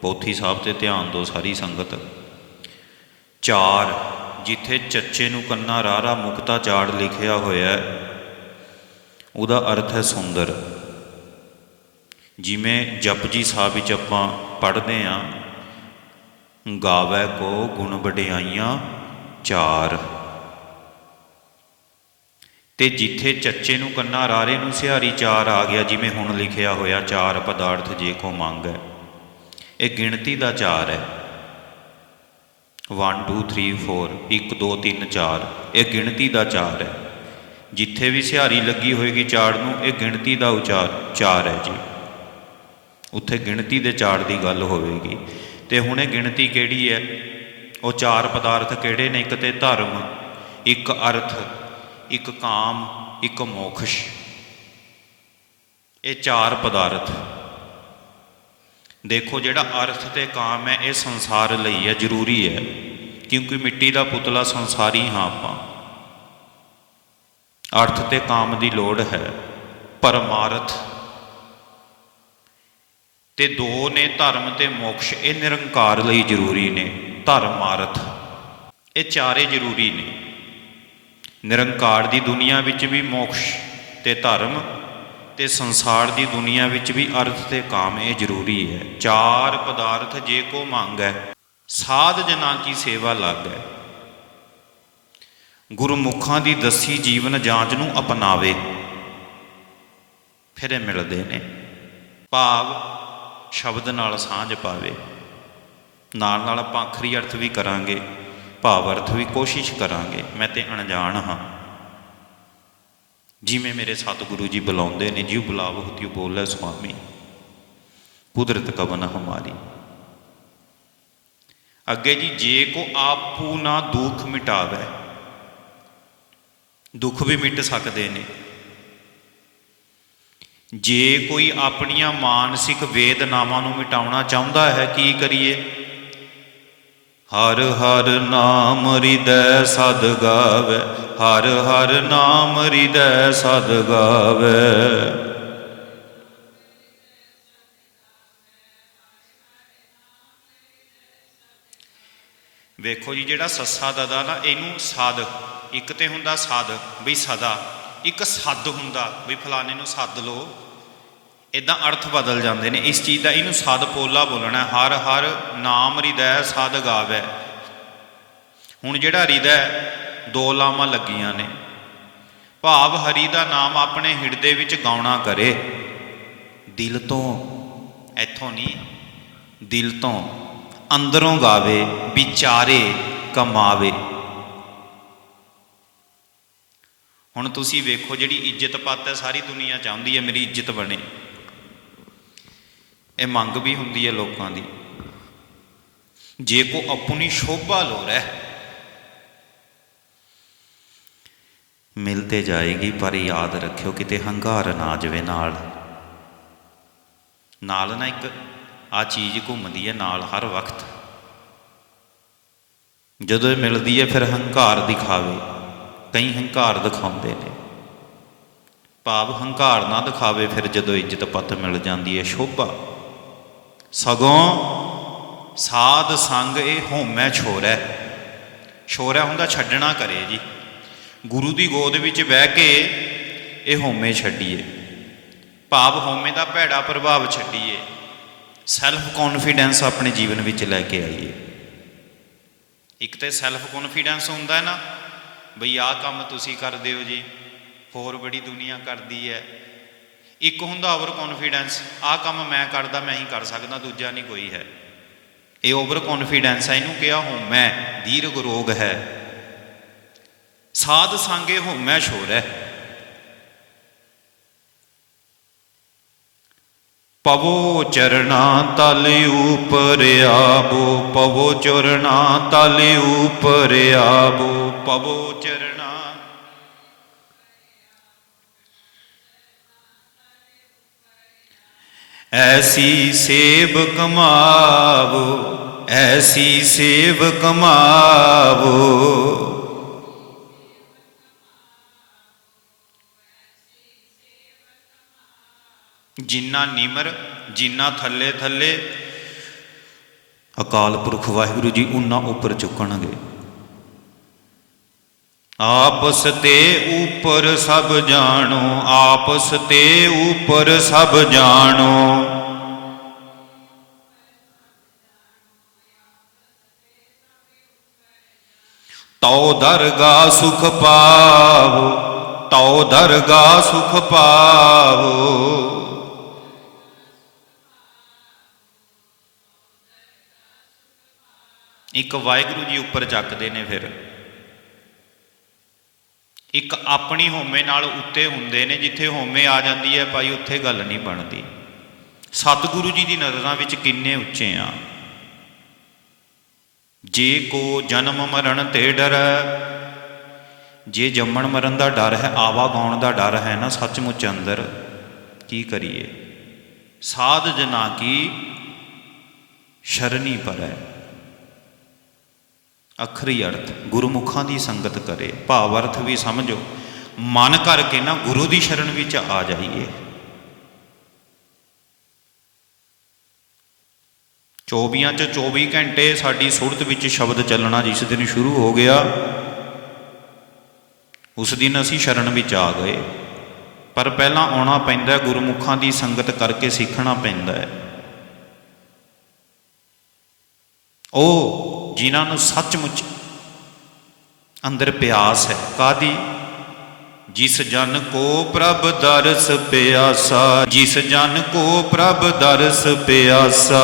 ਪੋਥੀ ਸਾਹਿਬ ਤੇ ਧਿਆਨ ਦਿਓ ਸਾਰੀ ਸੰਗਤ। ਚਾਰ, ਜਿੱਥੇ ਚੱਚੇ ਨੂੰ ਕੰਨਾ ਰਾਰਾ ਮੁਕਤਾ ਚਾੜ ਲਿਖਿਆ ਹੋਇਆ ਹੈ, ਉਹਦਾ ਅਰਥ ਹੈ ਸੁੰਦਰ। ਜਿਵੇਂ ਜਪਜੀ ਸਾਹਿਬ ਵਿੱਚ ਆਪਾਂ ਪੜ੍ਹਦੇ ਆਂ ਗਾਵੇ ਕੋ ਗੁਣ ਵਡਿਆਈਆਂ ਚਾਰ। ਤੇ ਜਿੱਥੇ ਚੱਚੇ ਨੂੰ ਕੰਨਾ ਰਾਰੇ ਨੂੰ ਸਿਹਾਰੀ ਚਾਰ ਆ ਗਿਆ, ਜਿਵੇਂ ਹੁਣ ਲਿਖਿਆ ਹੋਇਆ, ਚਾਰ ਪਦਾਰਥ ਜੇ ਕੋ ਮੰਗ ਹੈ। ਇਹ ਗਿਣਤੀ ਦਾ ਚਾਰ ਹੈ। 1 2 3 4 1 2 3 4 ਇਹ ਗਿਣਤੀ ਦਾ ਚਾਰ ਹੈ। ਜਿੱਥੇ ਵੀ ਸਿਹਾਰੀ ਲੱਗੀ ਹੋਏਗੀ ਚਾਰ ਨੂੰ, ਇਹ ਗਿਣਤੀ ਦਾ ਉਚਾਰ ਚਾਰ ਹੈ ਜੀ। ਉੱਥੇ ਗਿਣਤੀ ਦੇ ਚਾਰ ਦੀ ਗੱਲ ਹੋਵੇਗੀ। ਤੇ ਹੁਣ ਇਹ ਗਿਣਤੀ ਕਿਹੜੀ ਹੈ? ਉਹ ਚਾਰ ਪਦਾਰਥ ਕਿਹੜੇ ਨੇ? ਇੱਕ ਤੇ ਧਰਮ, ਇੱਕ ਅਰਥ, ਇੱਕ ਕਾਮ, ਇੱਕ ਮੋਖਸ਼ ਇਹ ਚਾਰ ਪਦਾਰਥ। ਦੇਖੋ ਜਿਹੜਾ ਅਰਥ ਤੇ ਕਾਮ ਹੈ, ਇਹ ਸੰਸਾਰ ਲਈ ਹੈ, ਜ਼ਰੂਰੀ ਹੈ। ਕਿਉਂਕਿ ਮਿੱਟੀ ਦਾ ਪੁਤਲਾ ਸੰਸਾਰੀ ਹਾਂ ਆਪਾਂ। ਅਰਥ ਤੇ ਕਾਮ ਦੀ ਲੋੜ ਹੈ, ਪਰਮਾਰਥ। ਤੇ ਦੋ ਨੇ ਧਰਮ ਤੇ ਮੋਕਸ਼, ਇਹ ਨਿਰੰਕਾਰ ਲਈ ਜ਼ਰੂਰੀ ਨੇ, ਧਰਮਾਰਥ। ਇਹ ਚਾਰੇ ਜ਼ਰੂਰੀ ਨੇ। ਨਿਰੰਕਾਰ ਦੀ ਦੁਨੀਆ ਵਿੱਚ ਵੀ ਮੋਕਸ਼ ਤੇ ਧਰਮ ਤੇ ਸੰਸਾਰ ਦੀ ਦੁਨੀਆ ਵਿੱਚ ਵੀ ਅਰਥ ਤੇ ਕਾਮ ਇਹ ਜ਼ਰੂਰੀ ਹੈ। ਚਾਰ ਪਦਾਰਥ ਜੇ ਕੋ ਮੰਗ ਹੈ, ਸਾਧ ਜਨਾਂ ਕੀ ਸੇਵਾ ਲੱਗ ਹੈ। ਗੁਰਮੁਖਾਂ ਦੀ ਦੱਸੀ ਜੀਵਨ ਜਾਂਚ ਨੂੰ ਅਪਣਾਵੇ, ਫਿਰ ਇਹ ਮਿਲਦੇ ਨੇ। ਭਾਵ ਸ਼ਬਦ ਨਾਲ ਸਾਂਝ ਪਾਵੇ। ਨਾਲ ਨਾਲ ਆਪਾਂ ਅਖਰੀ ਅਰਥ ਵੀ ਕਰਾਂਗੇ, ਭਾਵ ਅਰਥ ਵੀ ਕੋਸ਼ਿਸ਼ ਕਰਾਂਗੇ। ਮੈਂ ਤੇ ਅਣਜਾਣ ਹਾਂ। ਜਿਵੇਂ ਮੇਰੇ ਸਤਿਗੁਰੂ ਜੀ ਬੁਲਾਉਂਦੇ ਨੇ, ਜਿਉ ਬੁਲਾਵ ਹੁਤਿਉ ਬੋਲੇ ਸੁਆਮੀ। ਕੁਦਰਤ ਕਵਨ ਹਮਾਰੀ। ਅੱਗੇ ਜੀ, ਜੇ ਕੋ ਆਪੂ ਨਾ ਦੁੱਖ ਮਿਟਾਵੇ, ਦੁੱਖ ਵੀ ਮਿਟ ਸਕਦੇ ਨੇ। ਜੇ ਕੋਈ ਆਪਣੀਆਂ ਮਾਨਸਿਕ ਵੇਦਨਾਵਾਂ ਨੂੰ ਮਿਟਾਉਣਾ ਚਾਹੁੰਦਾ ਹੈ, ਕੀ ਕਰੀਏ? ਹਰ ਹਰ ਨਾਮ ਹਿਰਦੈ ਸਦ ਗਾਵੇ, ਹਰ ਹਰ ਨਾਮ ਹਿਰਦੈ ਸਦ ਗਾਵੇ। ਵੇਖੋ ਜੀ, ਜਿਹੜਾ ਸੱਸਾ ਦਦਾ ਨਾ, ਇਹਨੂੰ ਸਦ, ਇੱਕ ਤੇ ਹੁੰਦਾ ਸਦ, ਬਈ ਸਦਾ, ਇੱਕ ਸੱਦ ਹੁੰਦਾ, ਬਈ ਫਲਾਣੇ ਨੂੰ ਸੱਦ ਲੋ ਇਦਾਂ ਅਰਥ ਬਦਲ ਜਾਂਦੇ ਨੇ, ਇਸ ਚੀਜ਼ ਦਾ ਇਹਨੂੰ ਸਦ ਪੋਲਾ ਬੋਲਣਾ, ਹਰ ਹਰ ਨਾਮ ਹਿਰਦੈ ਸਦ ਗਾਵੇ। ਹੁਣ ਜਿਹੜਾ ਹਿਰਦੈ ਦੋ ਲਾਵਾਂ ਲੱਗੀਆਂ ਨੇ। ਭਾਵ ਹਰੀ ਦਾ ਨਾਮ ਆਪਣੇ ਹਿਰਦੇ ਵਿੱਚ ਗਾਉਣਾ ਕਰੇ। ਦਿਲ ਤੋਂ, ਇੱਥੋਂ ਨਹੀਂ, ਦਿਲ ਤੋਂ ਅੰਦਰੋਂ ਗਾਵੇ, ਵਿਚਾਰੇ ਕਮਾਵੇ। ਹੁਣ ਤੁਸੀਂ ਵੇਖੋ ਜਿਹੜੀ ਇੱਜ਼ਤ ਪੱਤ ਹੈ, ਸਾਰੀ ਦੁਨੀਆ ਚਾਹੁੰਦੀ ਹੈ ਮੇਰੀ ਇੱਜ਼ਤ ਬਣੇ। ਇਹ ਮੰਗ ਵੀ ਹੁੰਦੀ ਹੈ ਲੋਕਾਂ ਦੀ। ਜੇ ਕੋ ਆਪਣੀ ਸ਼ੋਭਾ ਲੋੜ ਹੈ ਮਿਲ ਤੇ ਜਾਏਗੀ, ਪਰ ਯਾਦ ਰੱਖਿਓ ਕਿਤੇ ਹੰਕਾਰ ਨਾ ਜਾਵੇ ਨਾਲ। ਨਾਲ ਨਾ ਇੱਕ ਆ ਚੀਜ਼ ਘੁੰਮਦੀ ਹੈ, ਨਾਲ ਹਰ ਵਕਤ। ਜਦੋਂ ਮਿਲਦੀ ਹੈ, ਫਿਰ ਹੰਕਾਰ ਦਿਖਾਵੇ। ਕਈ ਹੰਕਾਰ ਦਿਖਾਉਂਦੇ ਨੇ। ਭਾਵ ਹੰਕਾਰ ਨਾ ਦਿਖਾਵੇ, ਫਿਰ ਜਦੋਂ ਇੱਜ਼ਤ ਪਤ ਮਿਲ ਜਾਂਦੀ ਹੈ, ਸ਼ੋਭਾ। ਸਗੋਂ ਸਾਧ ਸੰਗ ਇਹ ਹੋਮੈ ਛੋਰੈ। ਛੋਰੈ ਹੁੰਦਾ ਛੱਡਣਾ ਕਰੇ ਜੀ। ਗੁਰੂ ਦੀ ਗੋਦ ਵਿੱਚ ਬਹਿ ਕੇ ਇਹ ਹੋਮੇ ਛੱਡੀਏ। ਭਾਵ ਹੋਮੇ ਦਾ ਭੈੜਾ ਪ੍ਰਭਾਵ ਛੱਡੀਏ। ਸੈਲਫ ਕੌਨਫੀਡੈਂਸ ਆਪਣੇ ਜੀਵਨ ਵਿੱਚ ਲੈ ਕੇ ਆਈਏ। ਇੱਕ ਤੇ ਸੈਲਫ ਕੌਨਫੀਡੈਂਸ ਹੁੰਦਾ ਹੈ ਨਾ, ਬਈ ਆਹ ਕੰਮ ਤੁਸੀਂ ਕਰਦੇ ਹੋ ਜੀ, ਹੋਰ ਬੜੀ ਦੁਨੀਆ ਕਰਦੀ ਹੈ। ਇੱਕ ਹੁੰਦਾ ਓਵਰ ਕੌਨਫੀਡੈਂਸ ਆਹ ਕੰਮ ਮੈਂ ਕਰਦਾ, ਮੈਂ ਹੀ ਕਰ ਸਕਦਾ, ਦੂਜਾ ਨਹੀਂ, ਕੋਈ ਹੈ। ਇਹ ਓਵਰ ਕੌਨਫੀਡੈਂਸ ਹੈ ਇਹਨੂੰ ਕਿਹਾ ਹੋਮੈ ਦੀਰਘ ਰੋਗ ਹੈ। ਸਾਧ ਸੰਗੇ ਹੋਮੈ ਛੋਰ ਹੈ। ਪਵੋ ਚਰਣਾ ਤਲ ਉਪਰ ਆਬੋ ਪਵੋ ਚਰਣਾ ਤਲ ਉਪਰ ਆਬੋ ਪਵੋ ਚਰਣਾ ਐਸੀ ਸੇਬ ਕਮਾਵੋ, ਐਸੀ ਸੇਬ ਕਮਾਵੋ। ਜਿੰਨਾ ਨਿਮਰ, ਜਿੰਨਾ ਥੱਲੇ ਥੱਲੇ, ਅਕਾਲ ਪੁਰਖ ਵਾਹਿਗੁਰੂ ਜੀ ਉਹਨਾਂ ਉੱਪਰ ਚੁੱਕਣਗੇ ਆਪਸ ਤੇ ਉੱਪਰ ਸਭ ਜਾਣੋ, ਆਪਸ ਤੇ ਉੱਪਰ ਸਭ ਜਾਣੋ। ਤਉ ਦਰਗਾ ਸੁਖ ਪਾਵੋ, ਤਉ ਦਰਗਾ ਸੁਖ ਪਾਵੋ। ਇੱਕ ਵਾਹਿਗੁਰੂ ਜੀ ਉੱਪਰ ਚੱਕਦੇ ਨੇ ਫਿਰ। ਇੱਕ ਆਪਣੀ ਹੋਮੇ ਨਾਲ ਉੱਤੇ ਹੁੰਦੇ ਨੇ, ਜਿੱਥੇ ਹੋਮੇ ਆ ਜਾਂਦੀ ਹੈ, ਭਾਈ ਉੱਥੇ ਗੱਲ ਨਹੀਂ ਬਣਦੀ। ਸਤਿਗੁਰੂ ਜੀ ਦੀ ਨਜ਼ਰਾਂ ਵਿੱਚ ਕਿੰਨੇ ਉੱਚੇ ਆ। ਜੇ ਕੋ ਜਨਮ ਮਰਨ ਤੇ ਡਰ, ਜੇ ਜੰਮਣ ਮਰਨ ਦਾ ਡਰ ਹੈ, ਆਵਾ ਗਾਉਣ ਦਾ ਡਰ ਹੈ ਨਾ ਸੱਚਮੁੱਚ ਅੰਦਰ, ਕੀ ਕਰੀਏ? ਸਾਧ ਜਨਾ ਕੀ ਸ਼ਰਣੀ ਹੈ। ਅਖਰੀ ਅਰਥ, ਗੁਰਮੁਖਾਂ ਦੀ ਸੰਗਤ ਕਰੇ। ਭਾਵ ਅਰਥ ਵੀ ਸਮਝੋ, ਮਨ ਕਰਕੇ ਨਾ ਗੁਰੂ ਦੀ ਸ਼ਰਨ ਵਿੱਚ ਆ ਜਾਈਏ। 24 ਚ 24 ਘੰਟੇ ਸਾਡੀ ਸੁਰਤ ਵਿੱਚ ਸ਼ਬਦ ਚੱਲਣਾ ਜਿਸ ਦਿਨ ਸ਼ੁਰੂ ਹੋ ਗਿਆ, ਉਸ ਦਿਨ ਅਸੀਂ ਸ਼ਰਨ ਵਿੱਚ ਆ ਗਏ। ਪਰ ਪਹਿਲਾਂ ਆਉਣਾ ਪੈਂਦਾ, ਗੁਰਮੁਖਾਂ ਦੀ ਸੰਗਤ ਕਰਕੇ ਸਿੱਖਣਾ ਪੈਂਦਾ ਹੈ। ਉਹ ਜਿਨ੍ਹਾਂ ਨੂੰ ਸੱਚਮੁੱਚ ਅੰਦਰ ਪਿਆਸ ਹੈ। ਕਾਦੀ? ਜਿਸ ਜਨ ਕੋ ਪ੍ਰਭ ਦਰਸ ਪਿਆਸਾ, ਜਿਸ ਜਨ ਕੋ ਪ੍ਰਭ ਦਰਸ ਪਿਆਸਾ।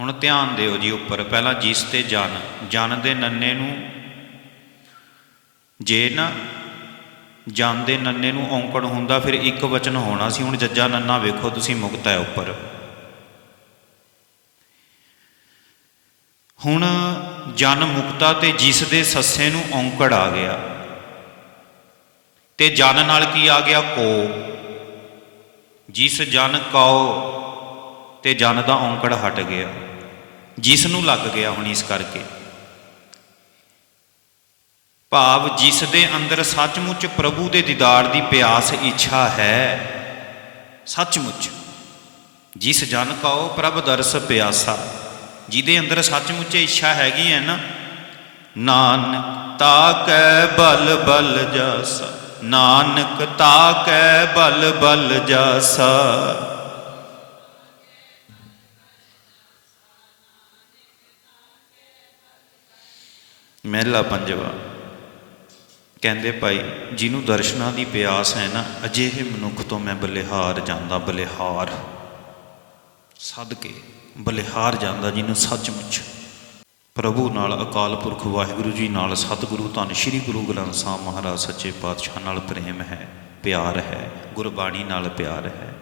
ਹੁਣ ਧਿਆਨ ਦਿਓ ਜੀ ਉੱਪਰ, ਪਹਿਲਾਂ ਜਿਸ ਤੇ ਜਨ ਜਨ ਦੇ ਨੰਨੇ ਨੂੰ ਜੇ ਨਾ ਜਨ ਦੇ ਨੰਨੇ ਨੂੰ ਔਂਕੜ ਹੁੰਦਾ, ਫਿਰ ਇੱਕ ਵਚਨ ਹੋਣਾ ਸੀ, ਹੁਣ ਜੱਜਾ ਨੰਨਾ ਵੇਖੋ, ਤੁਸੀਂ ਮੁਕਤ ਹੈ ਉੱਪਰ। ਹੁਣ ਜਨ ਮੁਕਤਾ ਤੇ ਜਿਸ ਦੇ ਸੱਸੇ ਨੂੰ ਔਂਕੜ ਆ ਗਿਆ, ਤੇ ਜਨ ਨਾਲ ਕੀ ਆ ਗਿਆ? ਕੋ। ਜਿਸ ਜਨ ਕਉ ਤੇ ਜਨ ਦਾ ਔਂਕੜ ਹਟ ਗਿਆ। ਜਿਸ ਨੂੰ ਲੱਗ ਗਿਆ ਹੁਣ ਇਸ ਕਰਕੇ। ਭਾਵ ਜਿਸ ਦੇ ਅੰਦਰ ਸੱਚਮੁੱਚ ਪ੍ਰਭੂ ਦੇ ਦੀਦਾਰ ਦੀ ਪਿਆਸ ਇੱਛਾ ਹੈ, ਸੱਚਮੁੱਚ। ਜਿਸ ਜਨ ਕਉ ਪ੍ਰਭ ਦਰਸ ਪਿਆਸਾ, ਜਿਹਦੇ ਅੰਦਰ ਸੱਚਮੁੱਚ ਇੱਛਾ ਹੈਗੀ ਹੈ ਨਾ, ਨਾਨਕ ਤਾਕੈ ਬਲ ਬਲ ਜਾਸਾ, ਨਾਨਕ ਤਾਕੈ ਬਲ ਬਲ ਜਾਸਾ। ਮਹਿਲਾ ਪੰਜਵਾ। ਕਹਿੰਦੇ ਭਾਈ, ਜਿਹਨੂੰ ਦਰਸ਼ਨਾਂ ਦੀ ਪਿਆਸ ਹੈ ਨਾ, ਅਜਿਹੇ ਮਨੁੱਖ ਤੋਂ ਮੈਂ ਬਲਿਹਾਰ ਜਾਂਦਾ, ਬਲਿਹਾਰ। ਸਦਕੇ ਬਲਿਹਾਰ ਜਾਂਦਾ ਜਿਹਨੂੰ ਸੱਚਮੁੱਚ। ਪ੍ਰਭੂ ਨਾਲ ਅਕਾਲ ਪੁਰਖ ਵਾਹਿਗੁਰੂ ਜੀ ਨਾਲ ਸਤਿਗੁਰੂ ਧੰਨ ਸ੍ਰੀ ਗੁਰੂ ਗ੍ਰੰਥ ਸਾਹਿਬ ਮਹਾਰਾਜ ਸੱਚੇ ਪਾਤਸ਼ਾਹ ਨਾਲ ਪ੍ਰੇਮ ਹੈ, ਪਿਆਰ ਹੈ, ਗੁਰਬਾਣੀ ਨਾਲ ਪਿਆਰ ਹੈ।